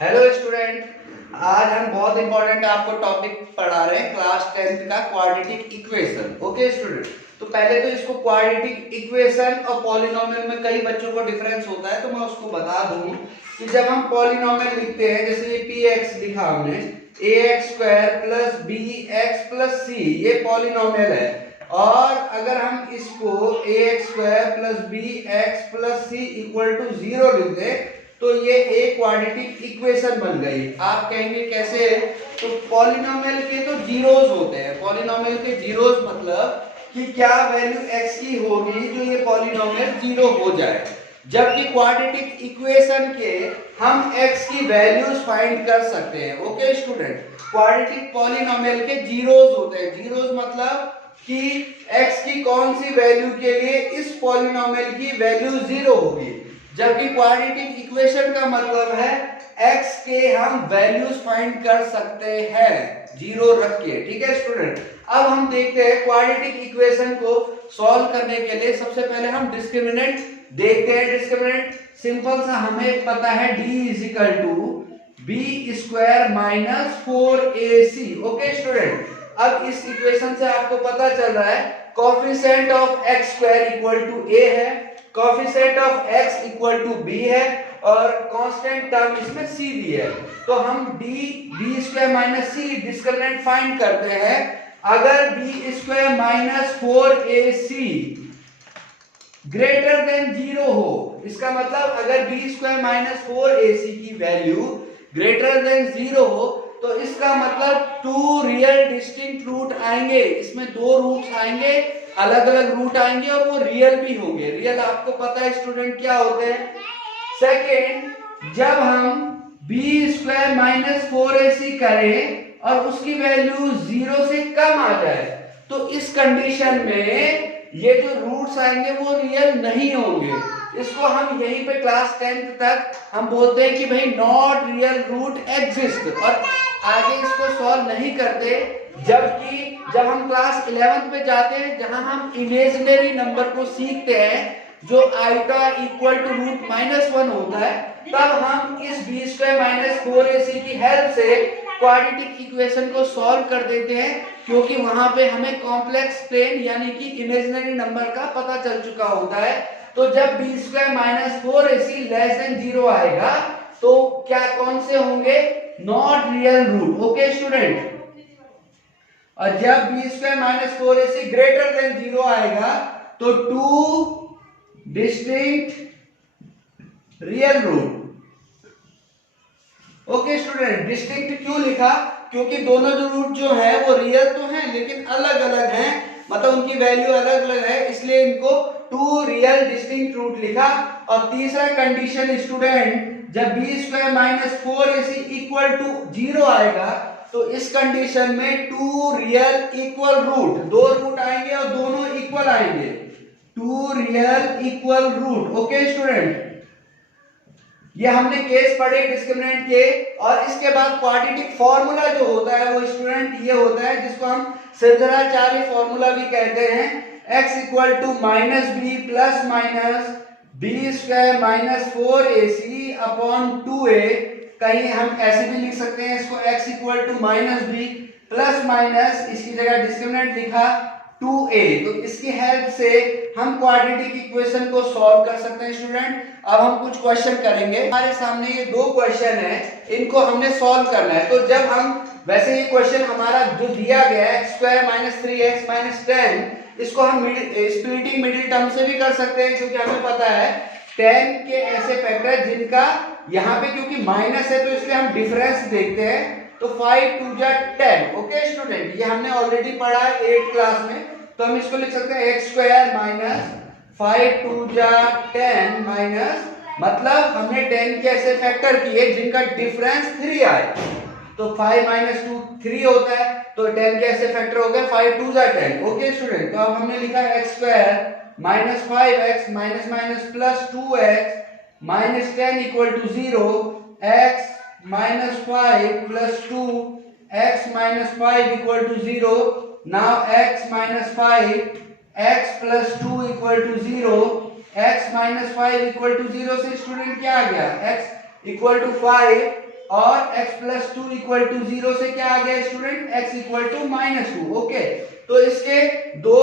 Hello student. आज हम बहुत इंपॉर्टेंट आपको टॉपिक पढ़ा रहे हैं क्लास 10th का क्वाड्रेटिक इक्वेशन। ओके स्टूडेंट, तो पहले तो इसको क्वाड्रेटिक इक्वेशन और पॉलिनोमियल में कई बच्चों को डिफरेंस होता है, तो मैं उसको बता दूं कि जब हम पॉलिनोमियल लिखते हैं, जैसे ये px लिखा हमने ax square plus bx plus c, ये पॉलिनोमियल है। और अगर हम इसको ax square plus bx plus c equal to 0 लिख दें तो ये एक क्वाड्रेटिक इक्वेशन बन गई। आप कहेंगे कैसे? तो पॉलिनोमियल के तो जीरोस होते हैं। पॉलिनोमियल के जीरोस मतलब कि क्या वैल्यू x की होगी जो ये पॉलिनोमियल जीरो हो जाए, जबकि क्वाड्रेटिक इक्वेशन के हम x की वैल्यूज फाइंड कर सकते हैं। ओके स्टूडेंट, क्वाड्रेटिक पॉलिनोमियल के जीरोस होते हैं। जीरोस मतलब कि x की कौन सी वैल्यू के लिए इस पॉलिनोमियल की वैल्यू जीरो होगी, जबकि क्वाड्रेटिक इक्वेशन का मतलब है x के हम वैल्यूज फाइंड कर सकते हैं जीरो रख के। ठीक है स्टूडेंट, अब हम देखते हैं क्वाड्रेटिक इक्वेशन को सॉल्व करने के लिए सबसे पहले हम डिस्क्रिमिनेंट देखते हैं। डिस्क्रिमिनेंट सिंपल सा हमें पता है, d is equal to b square minus 4ac। Okay student, अब इस इक्वेशन से आपको पता चल रहा है coefficient of x square equal to a है, coefficient of x equal to b है और कांस्टेंट टर्म इसमें c भी है। तो हम b square minus c discriminant find करते हैं। अगर b square minus 4ac greater than 0 हो, इसका मतलब अगर b स्क्वायर माइनस 4ac की वैल्यू ग्रेटर देन 0 हो तो इसका मतलब टू रियल डिस्टिंक्ट रूट आएंगे। इसमें दो रूट्स आएंगे, अलग अलग रूट आएंगे और वो रियल भी होंगे। रियल आपको पता है स्टूडेंट क्या होते हैं। सेकेंड, जब हम बी स्क्वायर माइनस 4ac करें और उसकी वैल्यू 0 से कम आ जाए तो इस कंडीशन में ये जो रूट्स आएंगे वो रियल नहीं होंगे। इसको हम यहीं पे क्लास 10th तक हम बोलते हैं कि भाई नॉट रियल रूट एग्जिस्ट, और आगे इसको सॉल्व नहीं करते। जबकि जब हम क्लास 11th पे जाते हैं जहां हम इमेजिनरी नंबर को सीखते हैं जो iota equal to root minus 1 होता है, तब हम इस बी स्क्वायर माइनस 4ac की हेल्प से क्वाड्रेटिक इक्वेशन को सॉल्व कर देते हैं, क्योंकि वहां पे हमें कॉम्प्लेक्स प्लेन यानी कि इमेजिनरी नंबर का पता चल चुका होता है। तो जब b square minus 4ac less than 0 आएगा तो क्या कौन से होंगे? Not real root. Okay student, और जब b square minus 4ac greater than 0 आएगा तो two distinct real root. Okay student, distinct क्यों लिखा? क्योंकि दोनों जो रूट जो है वो रियल तो हैं लेकिन अलग अलग हैं, मतलब उनकी वैल्यू अलग अलग है, इसलिए इनको टू रियल डिस्टिंक्ट रूट लिखा। और तीसरा कंडीशन स्टूडेंट, जब b square minus 4ac equal to 0 आएगा तो इस कंडीशन में टू रियल इक्वल रूट, दो रूट आएंगे और दोनों इक्वल आएंगे, two real equal root. Okay student, ये हमने केस पढ़े डिस्क्रिमिनेंट के। और इसके बाद क्वाड्रेटिक फार्मूला जो होता है वो स्टूडेंट ये होता है जिसको हम शंकराचार्य फार्मूला भी कहते हैं, x equal to minus b plus minus b square minus 4ac upon 2a। कहीं हम ऐसे भी लिख सकते हैं इसको, x equal to minus b plus minus, इसकी जगह डिस्क्रिमिनेंट लिखा 2a। तो इसकी हेल्प से हम क्वाड्रेटिक इक्वेशन को सॉल्व कर सकते हैं स्टूडेंट। अब हम कुछ क्वेश्चन करेंगे। हमारे सामने ये दो क्वेश्चन है, इनको हमने सॉल्व करना है। तो जब हम, वैसे ये क्वेश्चन हमारा जो दिया गया है x square minus 3x minus 10, इसको हम स्प्लिटिंग मिडिल टर्म से भी कर सकते हैं, क्योंकि हमें पता है 10 के ऐसे फैक्टर जिनका यहाँ पे क्योंकि माइनस है तो इसलिए हम डिफरेंस देखते हैं। तो 5 2 जा 10। ओके स्टूडेंट, ये हमने ऑलरेडी पढ़ा है 8th क्लास में, तो हम इसको लिख सकते हैं x स्क्वायर माइनस 5 2 जा 10 माइनस, मतलब हमने 10 के ऐसे फैक्टर किए जिनका डिफरेंस 3 आए। तो 5 माइनस 2 3 होता है, तो 10 के ऐसे फैक्टर हो गए 5 2 जा 10। ओके स्टूडेंट, तो अब हमने लिखा x square minus 5x minus minus plus 2x minus 10 equal to 0, x minus 5 plus 2 x minus 5 equal to 0। Now x minus 5 x plus 2 equal to 0, x minus 5 equal to 0 से student क्या आ गया? x equal to 5 और x plus 2 equal to 0 से क्या आ गया student, x equal to -2। Okay, तो इसके दो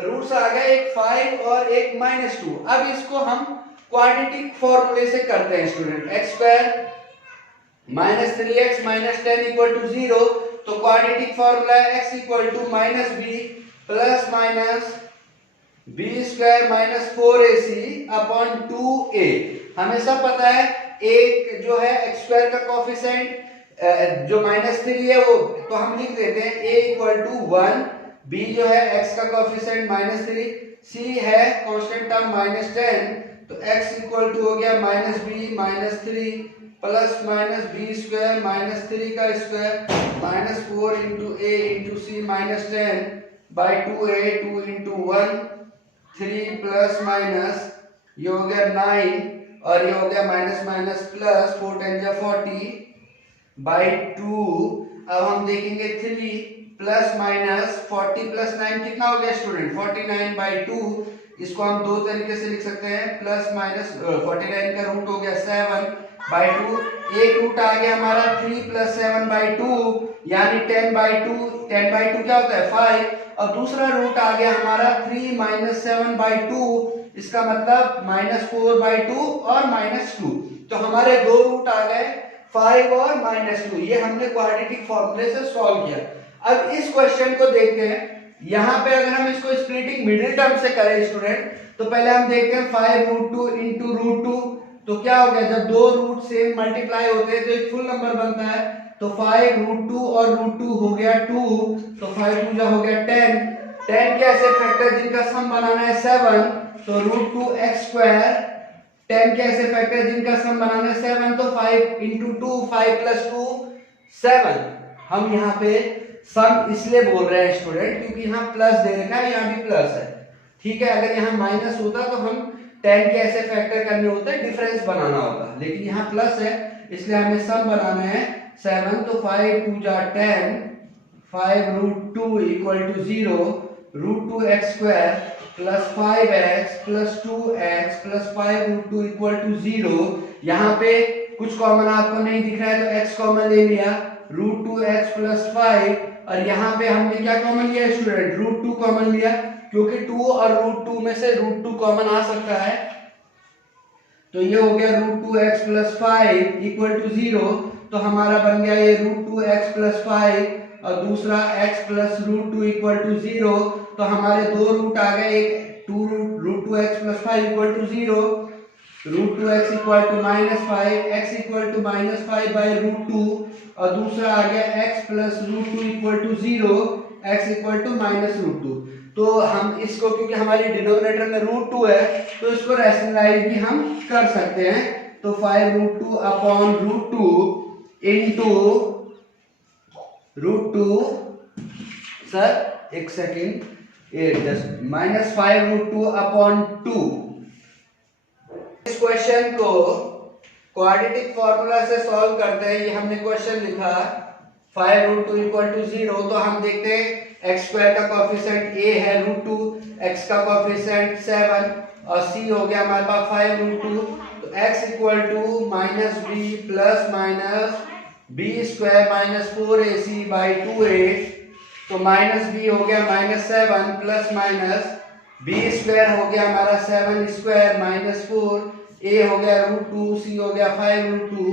रूट्स आ गए, एक 5 और एक -2। अब इसको हम क्वाड्रेटिक फॉर्मूले से करते हैं student, x square minus 3x minus 10 equal to 0। तो क्वाड्रेटिक फॉर्मूला है x equal to minus b plus minus b square minus 4ac upon 2a। हमें सब पता है एक जो है x स्क्वायर का कोफिशिएंट जो -3 है वो तो हम लिख देते हैं a इक्वल टू 1, b जो है x का कोफिशिएंट -3, c है कांस्टेंट टर्म -10, तो x इक्वल टू हो गया -b -3 plus minus b square -3 का square -4 into a into c -10 by 2a 2 into 1 3 plus minus ये हो गया 9 और ये हो गया माइनस माइनस प्लस 4 10 जा 40 बाई 2। अब हम देखेंगे 3 प्लस माइनस 40 प्लस 9 कितना हो गया स्टूडेंट 49 बाई 2। इसको हम दो तरीके से लिख सकते हैं, प्लस माइनस 49 का रूट हो गया 7 बाई 2, एक रूट आ गया हमारा 3 प्लस 7 बाई 2 यानी 10 बाई 2। 10 बाई 2 क्या होता है 5, और दूसरा रूट आ गया हमारा 3 माइनस 7 बाई 2, इसका मतलब -4 बाई 2 और -2। तो हमारे दो रूट आ गए 5 और -2, ये हमने क्वाड्रेटिक फॉर्मूले से सॉल्व किया। अब इस क्वेश्चन को देखते हैं, यहाँ पे अगर हम इसको स्प्लिटिंग मिडिल टर्म से करें स्टूडेंट, तो पहले हम देखते हैं 5√2 इंटू √2, तो क्या हो गया जब दो रूट सेम मल्टीप्लाई होते हैं तो एक फुल नंबर बनता है। तो 5√2 और √2 हो गया 2, तो 5 2 जा हो गया 10। 10 के ऐसे फैक्टर जिनका सम बनाना है 7, तो √2x स्क्वायर। 10 के ऐसे फैक्टर जिनका सम बनाना है 7, तो 5 इंटू 2 5 प्लस 2 7। हम यहाँ पे सम इसलिए बोल रहे हैं स्टूडेंट क्योंकि यहाँ प्लस दे रखा है, यहाँ भी प्लस है, ठीक है। अगर यहाँ माइनस होता तो हम 10 के ऐसे फैक्टर करने होते हैं, डिफरेंस बनाना होता, लेकिन यहाँ प्लस है इसलिए हमें सम बनाना है 7। तो 5 2 जा 10, 5√2 equal to 0, √2x square plus 5x plus 2x plus 5√2 equal to 0। यहाँ पे कुछ कॉमन आपको नहीं दिख रहा है तो x कॉमन ले लिया, √2x प्लस 5, और यहाँ पे हमने क्या कॉमन लिया स्टूडेंट √2 कॉमन लिया, क्योंकि 2 और √2 में से √2 कॉमन आ सकता है। तो ये हो गया √2x प्लस 5 इक्वल टू 0। तो हमारा बन गया ये √2x प्लस 5 और दूसरा x प्लस √2 इक्वल टू 0। तो हमारे दो रूट आ गए, एक √2x plus 5 equal to 0, √2x equal to -5, x equal to -5 by √2, और दूसरा आ गया x plus √2 equal to 0, x equal to -√2। तो हम इसको क्योंकि हमारी डिनोमिनेटर में √2 है तो इसको रैशनलाइज भी हम कर सकते हैं। तो 5√2 अपॉन √2 इंटू √2, सर एक सेकेंड, -5√2 अपॉन 2। इस क्वेश्चन को क्वाड्रेटिक फॉर्मूला से सॉल्व करते हैं। ये हमने क्वेश्चन लिखा 5√2 इक्वल टू 0, तो हम देखते हैं x स्क्वायर का कोफिशिएंट a है √2, x का कोफिशिएंट 7 और c हो गया हमारे पास 5√2। तो x equal to -b plus minus b square minus 4ac by 2a। तो -b हो गया -7 प्लस माइनस b स्क्वायर हो गया हमारा 7 स्क्वायर माइनस 4, a हो गया √2, c हो गया 5√2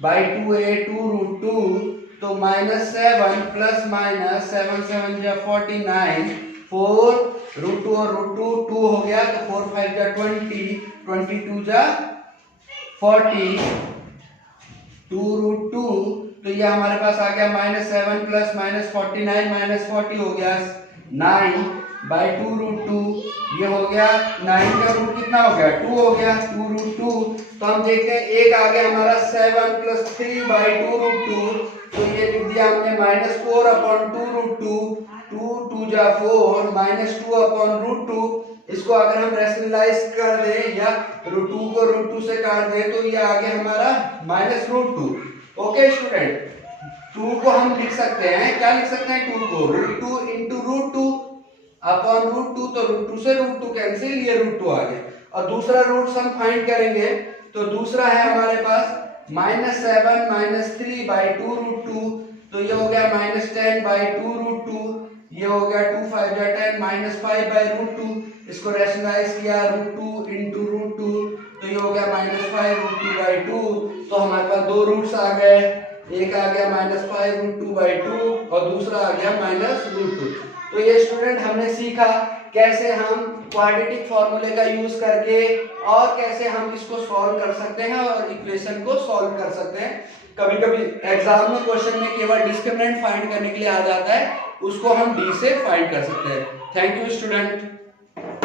बाई 2a 2√2। तो -7 प्लस माइनस 7 7 जा 49, 4 √2 और √2 2 हो गया, तो 4 5 जा 20, 22 जा 40, 2√2। तो ये हमारे पास आ गया -7 प्लस माइनस 49 माइनस 40 हो गया 9 बाई 2√2। ये हो गया 9 का रूट कितना हो गया 2 हो गया, 2√2। तो हम देखते हैं एक आ गया हमारा 7 प्लस 3 बाई 2√2, तो ये लिख दिया हमने -4 अपॉन 2√2, 2 2 जा 4 -2 अपॉन √2। इसको अगर हम रैशनलाइज कर दें या √2 को √2 से काट दें तो ये आ गया हमारा -√2। ओके स्टूडेंट, 2 को हम लिख सकते हैं, क्या लिख सकते हैं 2 को √2 इंटू √2 अपॉन √2, तो √2 से √2 कैंसिल, ये √2 आ गया। और दूसरा रूट हम फाइंड करेंगे, तो दूसरा है हमारे पास -7 -3/2√2, तो ये हो गया -10/2√2, ये हो गया 2 5 जा 10 -5/√2, इसको रैशनलाइज किया √2 × √2, तो ये हो गया -5√2/2, तो हमारे पास दो रूट्स आ गए, एक आ गया -5√2/2 और दूसरा आ गया -√2। तो ये स्टूडेंट हमने सीखा कैसे हम क्वाड्रेटिक फॉर्मूले का यूज करके और कैसे हम इसको सॉल्व कर सकते हैं और इक्वेशन को सॉल्व कर सकते हैं। कभी कभी एग्जाम में क्वेश्चन में केवल डिस्क्रिमिनेंट फाइंड करने के लिए आ जाता है, उसको हम डी से फाइंड कर सकते हैं। Thank you student.